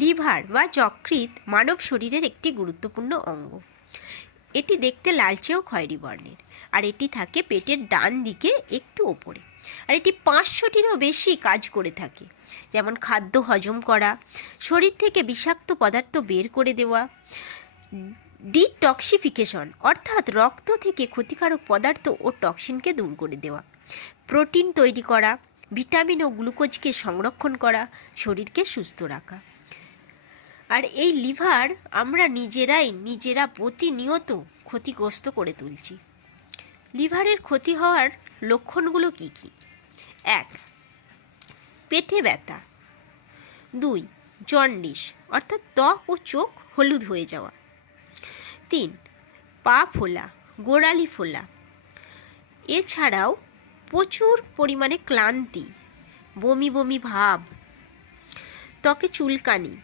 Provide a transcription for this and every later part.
Liver বা যকৃৎ মানব শরীরের একটি গুরুত্বপূর্ণ অঙ্গ। এটি দেখতে লালচে ও খয়েরি বর্ণের, আর এটি থাকে পেটের ডান দিকে একটু ওপরে। আর এটি 500টিরও বেশি কাজ করে থাকে, যেমন খাদ্য হজম করা, শরীর থেকে বিষাক্ত পদার্থ বের করে দেওয়া, ডিটক্সিফিকেশন অর্থাৎ রক্ত থেকে ক্ষতিকারক পদার্থ ও টক্সিনকে দূর করে দেওয়া, প্রোটিন তৈরি করা, ভিটামিন ও গ্লুকোজকে সংরক্ষণ করা, শরীরকে সুস্থ রাখা। আর এই লিভার আমরা নিজেরা প্রতিনিয়ত ক্ষতিগ্রস্ত করে তুলছি। লিভারের ক্ষতি হওয়ার লক্ষণগুলো কি কি? 1. পেটে ব্যথা। 2. জন্ডিস অর্থাৎ ত্বক ও চোখ হলুদ হয়ে যাওয়া। 3. পা ফোলা, গোড়ালি ফোলা। এছাড়াও প্রচুর পরিমাণে ক্লান্তি, বমি বমি ভাব, ত্বকে চুলকানি,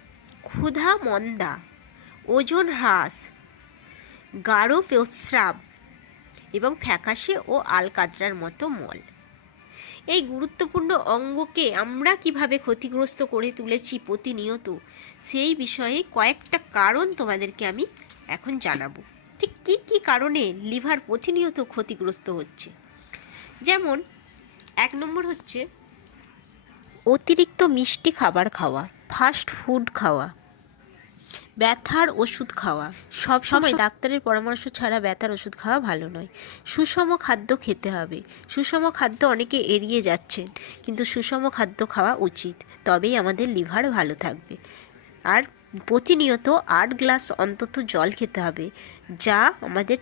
ক্ষুধা মন্দা, ওজন হ্রাস, গাঢ় প্রস্রাব এবং ফ্যাকাশে ও আলকাতরার মতো মল। এই গুরুত্বপূর্ণ অঙ্গকে আমরা কিভাবে ক্ষতিগ্রস্ত করে তুলেছি প্রতিনিয়ত, সেই বিষয়ে কয়েকটা কারণ তোমাদেরকে আমি এখন জানাবো। ঠিক কী কী কারণে লিভার প্রতিনিয়ত ক্ষতিগ্রস্ত হচ্ছে। যেমন 1 নম্বর হচ্ছে অতিরিক্ত মিষ্টি খাবার খাওয়া, ফাস্ট ফুড খাওয়া, ব্যথার ওষুধ খাওয়া। সবসময় ডাক্তারের পরামর্শ ছাড়া ব্যথার ওষুধ খাওয়া ভালো নয়। সুষম খাদ্য খেতে হবে। সুষম খাদ্য অনেকে এড়িয়ে যাচ্ছেন, কিন্তু সুষম খাদ্য খাওয়া উচিত, তবেই আমাদের লিভার ভালো থাকবে। আর প্রতিনিয়ত 8 গ্লাস অন্তত জল খেতে হবে, যা আমাদের